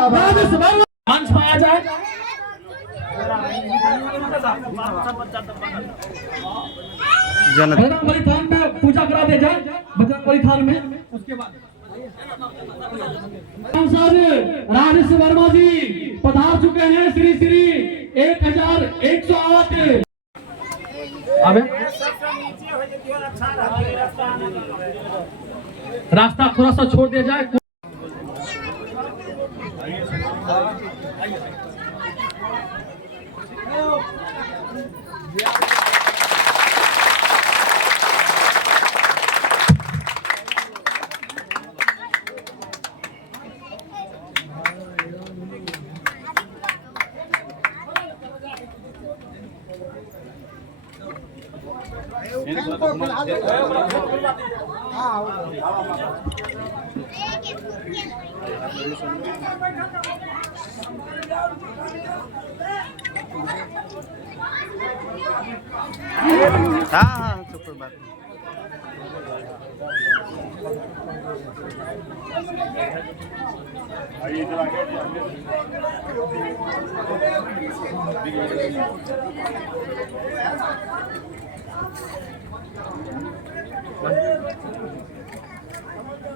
मंच पाया जाए। बजरंग बली थान में पूजा करा दे जाए, बजरंग बली थान में। उसके बाद राजेश वर्मा जी पधार चुके हैं। श्री श्री 1108 अबे रास्ता थोड़ा सा छोड़ दिया जाए। हाँ तो कोई बात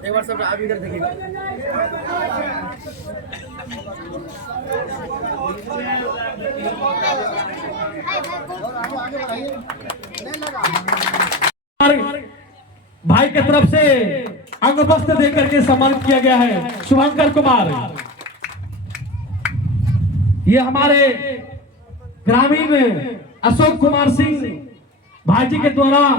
एक बार सब आप इधर देखिए। भाई के तरफ से अंग वस्त्र देकर के सम्मानित किया गया है शुभंकर कुमार। ये हमारे ग्रामीण अशोक कुमार सिंह भाई जी के द्वारा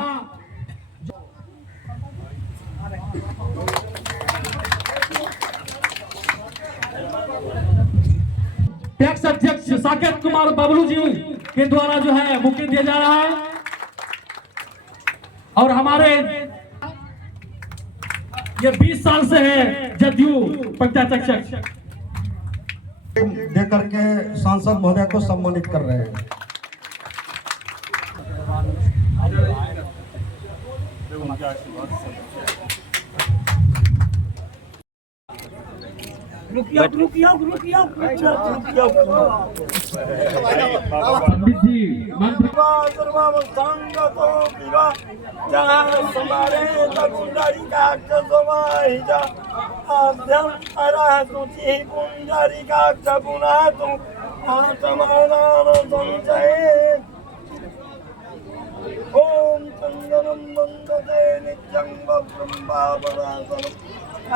पैक्स अध्यक्ष साकेत कुमार बबलू जी के द्वारा जो है बुके दिया जा रहा है। और हमारे ये 20 साल से है जदयू प्रत्याशित देकर के सांसद महोदय को सम्मानित कर रहे हैं। ओम चंदनम वंदते नित्यं ब्रह्मावरासनम्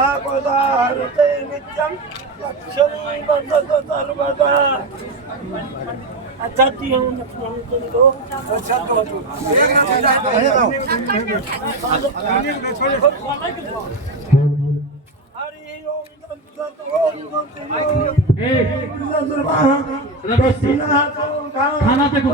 आपदाहरते नित्यं लक्ष्मी वदत सर्वदा। अच्छा जी हम लक्ष्मण को अच्छा तो हरि ओम तत्सत ओम खाना देखो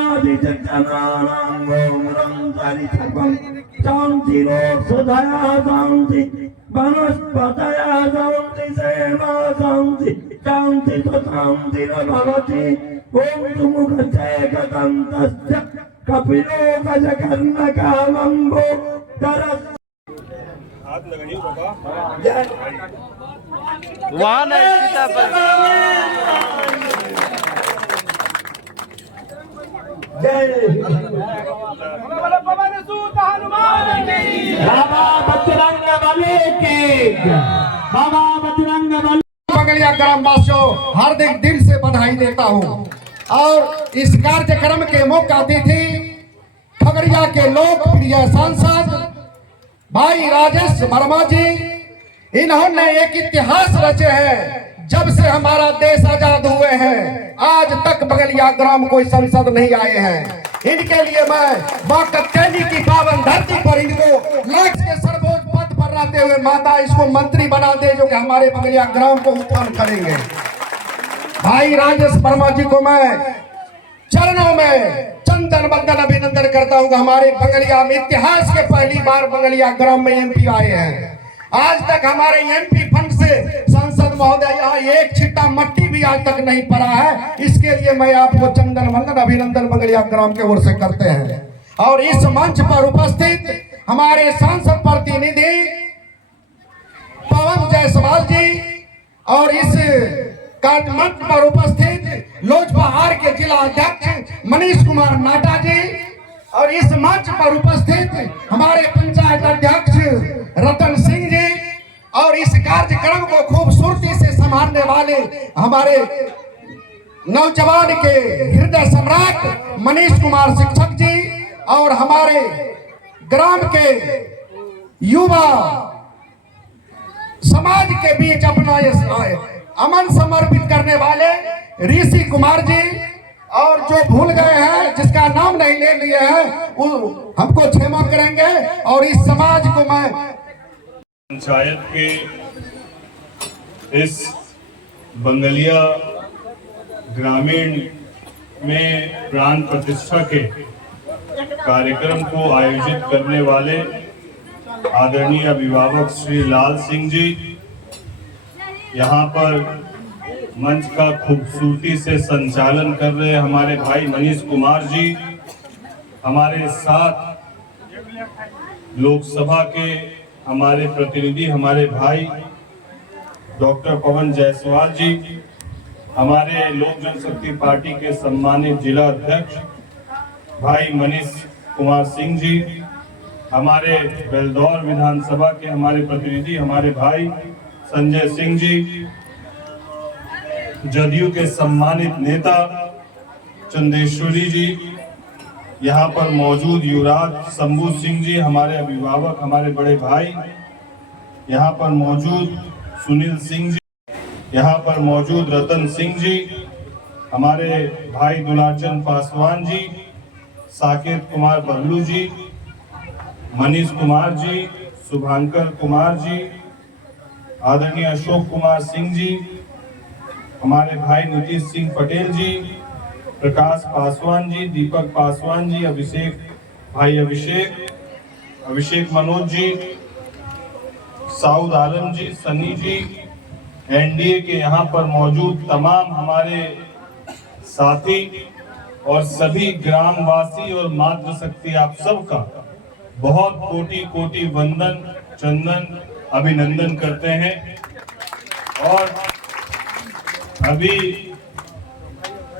आदि जनानां शांति सुधया शांति वनस्पतया शांति सेवा शांति शांति शांति भवति। ओम मुखचैकदन्तस्य कपिलो गजकर्णकामम्बो तरस् वहाँ नहीं सीता पर बगलिया ग्राम वासियों हार्दिक दिल से बधाई देता हूँ। और इस कार्यक्रम के मुख्य अतिथि खगड़िया के लोकप्रिय सांसद भाई राजेश वर्मा जी, इन्होंने एक इतिहास रचे हैं। जब से हमारा देश आजाद हुए हैं आज तक बगलिया ग्राम कोई सांसद नहीं आए हैं। इनके लिए मैं मां कत्यानी की पावन धरती पर इनको लाख के सर्वोच्च पद पर रहते हुए माता इसको मंत्री बना दे, जो कि हमारे बगलिया ग्राम को उत्पन्न करेंगे। भाई राजेश वर्मा जी को मैं चरणों में चंदन वंदन अभिनंदन करता हूँ। हमारे बंगलिया में इतिहास के पहली बार बंगलिया ग्राम में एमपी आए हैं। आज तक हमारे एमपी फंड से सांसद महोदय यहाँ एक छिट्टा मट्टी भी आज तक नहीं पड़ा है। इसके लिए मैं आपको चंदन वंदन अभिनंदन बंगलिया ग्राम के ओर से करते हैं। और इस मंच पर उपस्थित हमारे सांसद प्रतिनिधि पवन जायसवाल जी और इस मंच पर उपस्थित लोजपा आर के जिला अध्यक्ष मनीष कुमार नाटा जी और इस मंच पर उपस्थित हमारे पंचायत अध्यक्ष रतन सिंह जी और इस कार्यक्रम को खूबसूरती से संभालने वाले हमारे नौजवान के हृदय सम्राट मनीष कुमार शिक्षक जी और हमारे ग्राम के युवा समाज के बीच अपना अमन समर्पित करने वाले ऋषि कुमार जी और जो भूल गए हैं जिसका नाम नहीं ले लिए हैं हमको क्षमा करेंगे। और इस समाज को मैं पंचायत के इस बंगलिया ग्रामीण में प्राण प्रतिष्ठा के कार्यक्रम को आयोजित करने वाले आदरणीय अभिभावक श्री लाल सिंह जी, यहाँ पर मंच का खूबसूरती से संचालन कर रहे हमारे भाई मनीष कुमार जी, हमारे साथ लोकसभा के हमारे प्रतिनिधि हमारे भाई डॉक्टर पवन जायसवाल जी, हमारे लोक जनशक्ति पार्टी के सम्मानित जिला अध्यक्ष भाई मनीष कुमार सिंह जी, हमारे बेलदौर विधानसभा के हमारे प्रतिनिधि हमारे भाई संजय सिंह जी, जदयू के सम्मानित नेता चंदेश्वरी जी, यहाँ पर मौजूद युवराज शंभू सिंह जी, हमारे अभिभावक हमारे बड़े भाई, यहाँ पर मौजूद सुनील सिंह जी, यहाँ पर मौजूद रतन सिंह जी, हमारे भाई दुलाचंद पासवान जी, साकेत कुमार बल्लू जी, मनीष कुमार जी, शुभांकर कुमार जी, आदरणीय अशोक कुमार सिंह जी, हमारे भाई नीतीश सिंह पटेल जी, प्रकाश पासवान जी, दीपक पासवान जी, भाई अभिषेक मनोज जी, साउद आलम जी, सनी जी, एनडीए के यहाँ पर मौजूद तमाम हमारे साथी और सभी ग्रामवासी और मातृशक्ति आप सबका बहुत कोटि कोटि वंदन चंदन अभिनंदन करते हैं। और अभी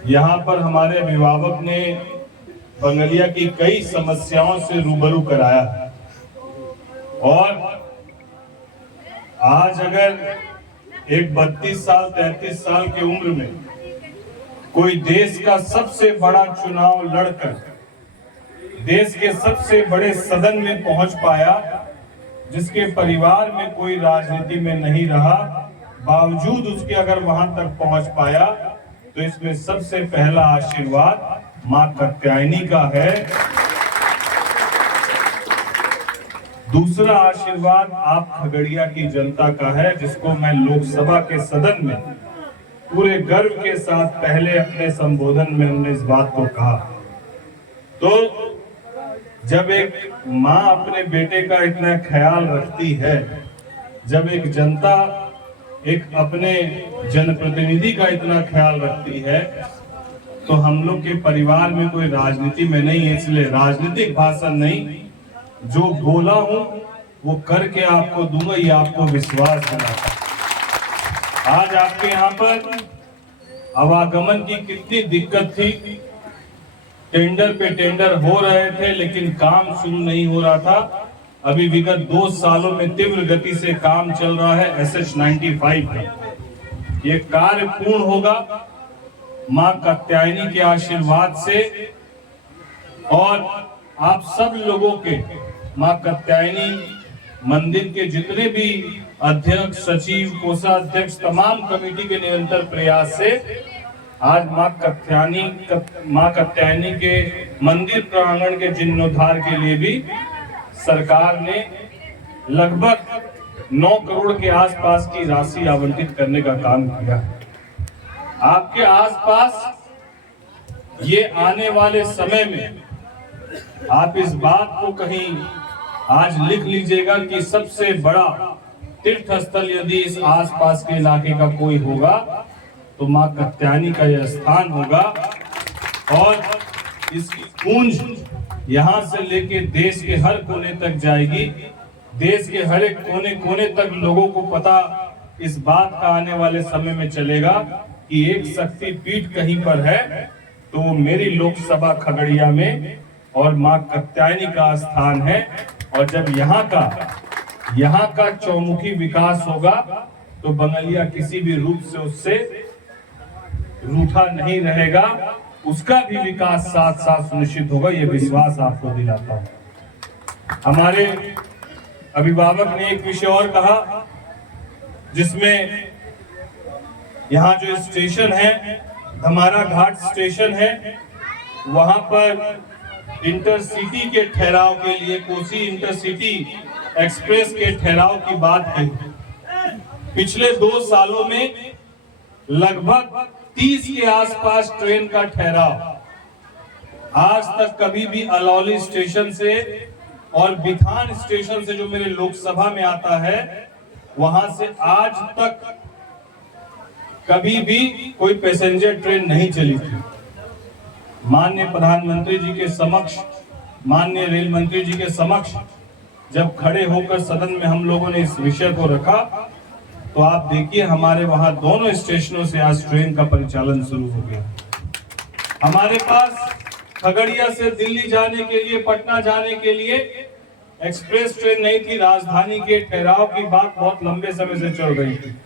यहाँ पर हमारे अभिभावक ने बंगलिया की कई समस्याओं से रूबरू कराया और आज अगर एक 32 साल 33 साल की उम्र में कोई देश का सबसे बड़ा चुनाव लड़कर देश के सबसे बड़े सदन में पहुंच पाया, जिसके परिवार में कोई राजनीति में नहीं रहा, बावजूद उसके अगर वहां तक पहुंच पाया, तो इसमें सबसे पहला आशीर्वाद मां कात्यायनी का है। दूसरा आशीर्वाद आप खगड़िया की जनता का है, जिसको मैं लोकसभा के सदन में पूरे गर्व के साथ पहले अपने संबोधन में हमने इस बात को कहा। तो जब एक माँ अपने बेटे का इतना ख्याल रखती है, जब एक जनता एक अपने जनप्रतिनिधि का इतना ख्याल रखती है, तो हम लोग के परिवार में कोई राजनीति में नहीं है, इसलिए राजनीतिक भाषण नहीं, जो बोला हूं वो करके आपको दूंगा, ये आपको विश्वास दिलाता। आज आपके यहाँ पर आवागमन की कितनी दिक्कत थी, टेंडर पे टेंडर हो रहे थे लेकिन काम शुरू नहीं हो रहा था। अभी विगत 2 सालों में तीव्र गति से काम चल रहा है SH95 का। ये कार्य पूर्ण होगा मां कात्यायनी के आशीर्वाद से और आप सब लोगों के मां कात्यायनी मंदिर के जितने भी अध्यक्ष, सचिव, कोषाध्यक्ष, तमाम कमेटी के निरंतर प्रयास से आज मां कात्यायनी के मंदिर प्रांगण के जीर्णोद्धार के लिए भी सरकार ने लगभग 9 करोड़ के आसपास की राशि आवंटित करने का काम किया है। आपके आसपास ये आने वाले समय में आप इस बात को कहीं आज लिख लीजिएगा कि सबसे बड़ा तीर्थ स्थल यदि इस आसपास के इलाके का कोई होगा तो मां कात्यायनी का यह स्थान होगा। और इसकी गूंज यहां से लेके देश के हर कोने तक जाएगी। देश के हर एक कोने कोने तक लोगों को पता इस बात का आने वाले समय में चलेगा कि एक शक्ति पीठ कहीं पर है तो वो मेरी लोकसभा खगड़िया में और मां कात्यायनी का स्थान है। और जब यहाँ का चौमुखी विकास होगा तो बंगलिया किसी भी रूप से उससे रूठा नहीं रहेगा, उसका भी विकास साथ साथ सुनिश्चित होगा, ये विश्वास आपको दिलाता हूं। हमारे अभिभावक ने एक विषय और कहा जिसमें यहाँ जो स्टेशन है धमारा घाट स्टेशन है, वहां पर इंटरसिटी के ठहराव के लिए कोसी इंटरसिटी एक्सप्रेस के ठहराव की बात है। पिछले 2 सालों में लगभग 30 के आसपास ट्रेन का ठहराव। आज तक कभी भी अलौली स्टेशन से और बिथान स्टेशन से जो मेरे लोकसभा में आता है वहां से आज तक कभी भी कोई पैसेंजर ट्रेन नहीं चली थी। माननीय प्रधानमंत्री जी के समक्ष, माननीय रेल मंत्री जी के समक्ष जब खड़े होकर सदन में हम लोगों ने इस विषय को रखा तो आप देखिए हमारे वहां दोनों स्टेशनों से आज ट्रेन का परिचालन शुरू हो गया। हमारे पास खगड़िया से दिल्ली जाने के लिए, पटना जाने के लिए एक्सप्रेस ट्रेन नहीं थी। राजधानी के ठहराव की बात बहुत लंबे समय से चल रही थी।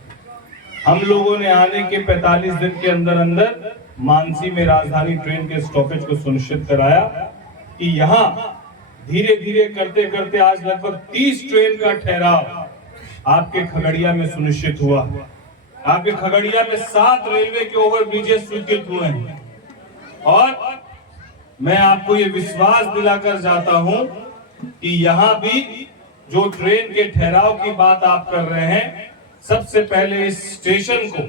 हम लोगों ने आने के 45 दिन के अंदर अंदर मानसी में राजधानी ट्रेन के स्टॉपेज को सुनिश्चित कराया कि यहाँ धीरे धीरे करते करते आज लगभग 30 ट्रेन का ठहराव आपके खगड़िया में सुनिश्चित हुआ। आपके खगड़िया में 7 रेलवे के ओवरब्रिजेस स्वीकृत हुए हैं। और मैं आपको ये विश्वास दिलाकर जाता हूं कि यहाँ भी जो ट्रेन के ठहराव की बात आप कर रहे हैं, सबसे पहले इस स्टेशन को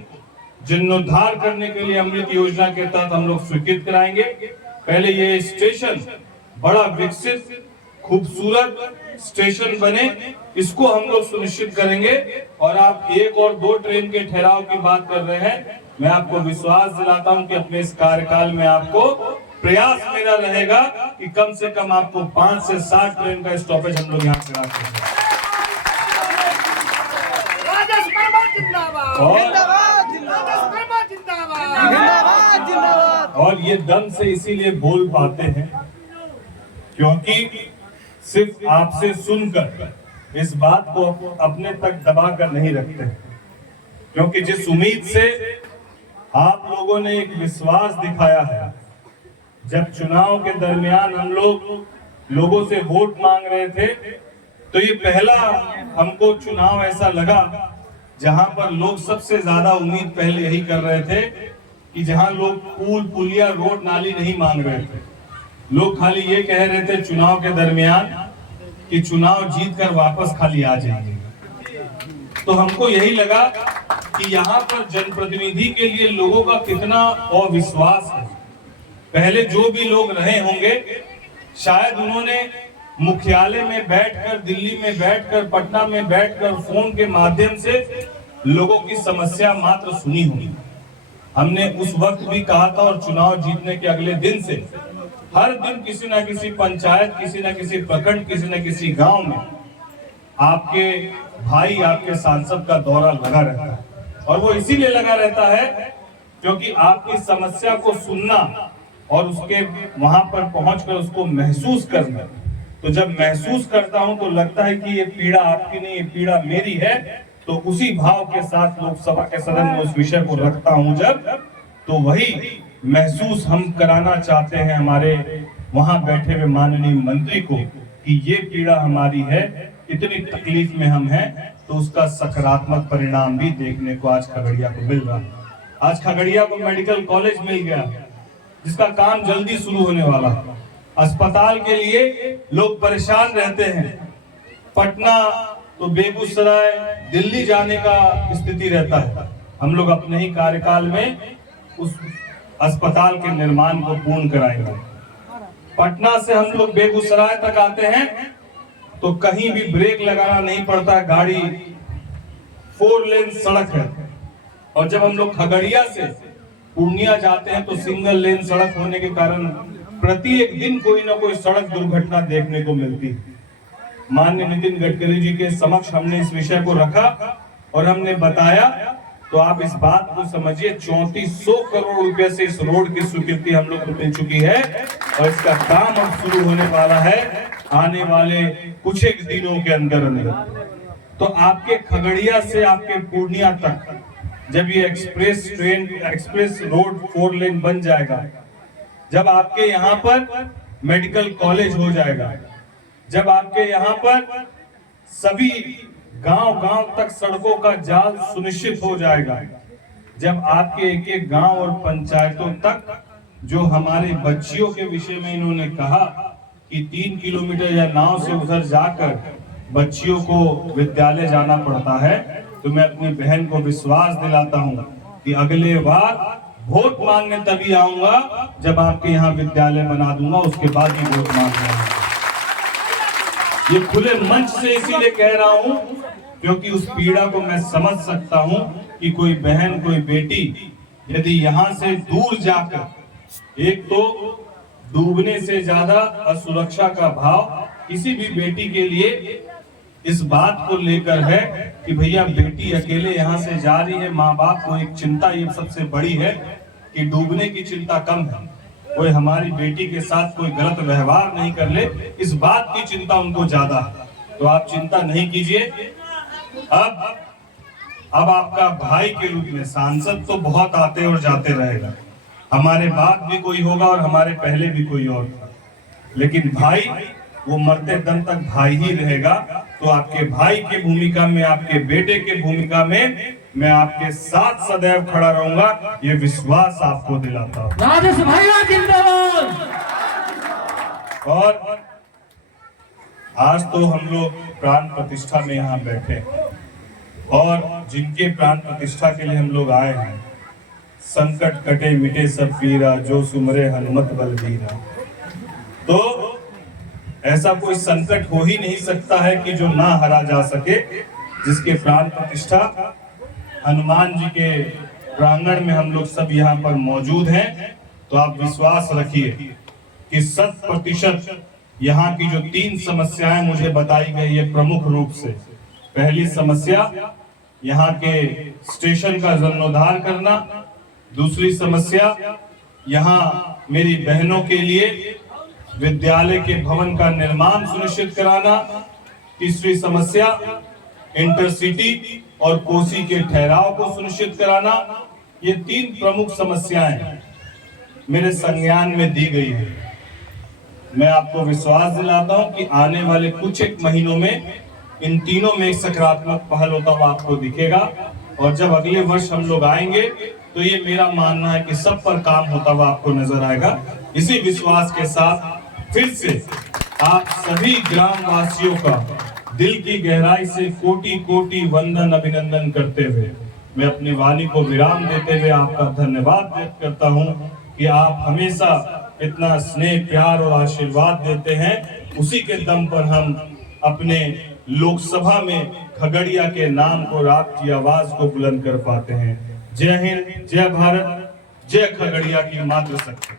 जीर्णोद्धार करने के लिए अमृत योजना के तहत हम लोग स्वीकृत कराएंगे। पहले ये स्टेशन बड़ा विकसित खूबसूरत स्टेशन बने, इसको हम लोग सुनिश्चित करेंगे। और आप 1 और 2 ट्रेन के ठहराव की बात कर रहे हैं, मैं आपको विश्वास दिलाता हूं कि अपने इस कार्यकाल में आपको प्रयास मेरा रहेगा कि कम से कम आपको 5 से 7 ट्रेन का स्टॉपेज हम लोग यहाँ पे रखेंगे। और ये दम से इसीलिए बोल पाते हैं क्योंकि सिर्फ आपसे सुनकर इस बात को अपने तक दबा कर नहीं रखते, क्योंकि जिस उम्मीद से आप लोगों ने एक विश्वास दिखाया है, जब चुनाव के दरमियान हम लोगों से वोट मांग रहे थे तो ये पहला हमको चुनाव ऐसा लगा जहां पर लोग सबसे ज्यादा उम्मीद पहले यही कर रहे थे कि जहां लोग पुल पुलिया रोड नाली नहीं मांग रहे थे, लोग खाली ये कह रहे थे चुनाव के दरमियान कि चुनाव जीत कर वापस खाली आ जाएंगे। तो हमको यही लगा कि यहाँ पर जनप्रतिनिधि के लिए लोगों का कितना अविश्वास है। पहले जो भी लोग रहे होंगे शायद उन्होंने मुख्यालय में बैठकर, दिल्ली में बैठकर, पटना में बैठकर फोन के माध्यम से लोगों की समस्या मात्र सुनी होगी। हमने उस वक्त भी कहा था और चुनाव जीतने के अगले दिन से हर दिन किसी ना किसी पंचायत, किसी ना किसी प्रखंड, किसी ना किसी गांव में आपके भाई, आपके सांसद का दौरा लगा रहता है। और वो इसीलिए लगा रहता है क्योंकि आपकी समस्या को सुनना और उसके वहां पर पहुंचकर उसको महसूस करना। तो जब महसूस करता हूं तो लगता है कि ये पीड़ा आपकी नहीं, ये पीड़ा मेरी है। तो उसी भाव के साथ लोकसभा के सदन में उस विषय को रखता हूं जब, तो वही महसूस हम कराना चाहते हैं हमारे वहां बैठे हुए माननीय मंत्री को कि ये पीड़ा हमारी है, इतनी तकलीफ में हम हैं। तो उसका सकारात्मक परिणाम भी देखने को आज खगड़िया को मिल रहा है। आज खगड़िया को मेडिकल कॉलेज मिल गया जिसका काम जल्दी शुरू होने वाला है। अस्पताल के लिए लोग परेशान रहते हैं, पटना तो बेगूसराय, दिल्ली जाने का स्थिति रहता है। हम लोग अपने ही कार्यकाल में उस अस्पताल के निर्माण को पूर्ण कराएंगे। पटना से हम लोग बेगूसराय तक आते हैं तो कहीं भी ब्रेक लगाना नहीं पड़ता, गाड़ी 4 लेन सड़क है। और जब हम लोग खगड़िया से पूर्णिया जाते हैं तो सिंगल लेन सड़क होने के कारण प्रत्येक दिन कोई ना कोई सड़क दुर्घटना देखने को मिलती है। माननीय नितिन गडकरी जी के समक्ष हमने इस विषय को रखा और हमने बताया, तो आप इस बात को समझिए 3400 करोड़ रुपए से इस रोड की स्वीकृति हम लोग को मिल चुकी है और इसका काम अब शुरू होने वाला है आने वाले कुछ एक दिनों के अंदर अंदर। तो आपके खगड़िया से आपके पूर्णिया तक जब ये एक्सप्रेस रोड 4 लेन बन जाएगा, जब आपके यहाँ पर मेडिकल कॉलेज हो जाएगा, जब आपके यहाँ पर सभी गांव-गांव तक सड़कों का जाल सुनिश्चित हो जाएगा, जब आपके एक एक गांव और पंचायतों तक जो हमारे बच्चियों के विषय में इन्होंने कहा कि 3 किलोमीटर या नाव से उधर जाकर बच्चियों को विद्यालय जाना पड़ता है, तो मैं अपनी बहन को विश्वास दिलाता हूं कि अगले बार वोट मांगने तभी आऊंगा जब आपके यहाँ विद्यालय बना दूंगा, उसके बाद ही वोट मांगूंगा। ये खुले मंच से इसीलिए कह रहा हूं क्योंकि उस पीड़ा को मैं समझ सकता हूं कि कोई बहन कोई बेटी यदि यहाँ से दूर जाकर, एक तो डूबने से ज्यादा असुरक्षा का भाव किसी भी बेटी के लिए इस बात को लेकर है कि भैया बेटी अकेले यहाँ से जा रही है, माँ बाप को एक चिंता ये सबसे बड़ी है कि डूबने की चिंता कम है, कोई हमारी बेटी के साथ कोई गलत व्यवहार नहीं कर ले, इस बात की चिंता उनको ज्यादा है। तो आप चिंता नहीं कीजिए। अब आपका भाई के रूप में सांसद तो बहुत आते और जाते रहेगा, हमारे बाद भी कोई होगा और हमारे पहले भी कोई और था, लेकिन भाई वो मरते दम तक भाई ही रहेगा। तो आपके भाई की भूमिका में, आपके बेटे की भूमिका में मैं आपके साथ सदैव खड़ा रहूंगा, ये विश्वास आपको दिलाता हूं। राजेश भैया जिंदाबाद। और आज तो हम लोग प्राण प्रतिष्ठा में यहाँ बैठे और जिनके प्राण प्रतिष्ठा के लिए हम लोग आए हैं, संकट कटे मिटे सब पीरा, जो सुमरे हनुमत बलबीरा। तो ऐसा कोई संकट हो ही नहीं सकता है कि जो ना हरा जा सके, जिसके प्राण प्रतिष्ठा हनुमान जी के प्रांगण में हम लोग सब यहाँ पर मौजूद हैं। तो आप विश्वास रखिए कि 100% यहाँ की जो 3 समस्याएं मुझे बताई गई है प्रमुख रूप से, पहली समस्या यहाँ के स्टेशन का जीर्णोद्धार करना, दूसरी समस्या यहाँ मेरी बहनों के लिए विद्यालय के भवन का निर्माण सुनिश्चित कराना, तीसरी समस्या इंटरसिटी और कोसी के ठहराव को सुनिश्चित कराना। ये 3 प्रमुख समस्याएं मेरे संज्ञान में दी गई है। मैं आपको विश्वास दिलाता हूं कि आने वाले कुछ एक महीनों में इन तीनों में एक सकारात्मक पहल होता हुआ आपको दिखेगा और जब अगले वर्ष हम लोग आएंगे तो ये मेरा मानना है कि सब पर काम होता हुआ आपको नजर आएगा। इसी विश्वास के साथ फिर से आप सभी ग्राम वासियों का दिल की गहराई से कोटि कोटि वंदन अभिनंदन करते हुए मैं अपनी वाणी को विराम देते हुए आपका धन्यवाद व्यक्त करता हूं कि आप हमेशा इतना स्नेह प्यार और आशीर्वाद देते हैं। उसी के दम पर हम अपने लोकसभा में खगड़िया के नाम को, आपकी आवाज को बुलंद कर पाते हैं। जय हिंद, जय भारत, जय खगड़िया की मातृशक्ति।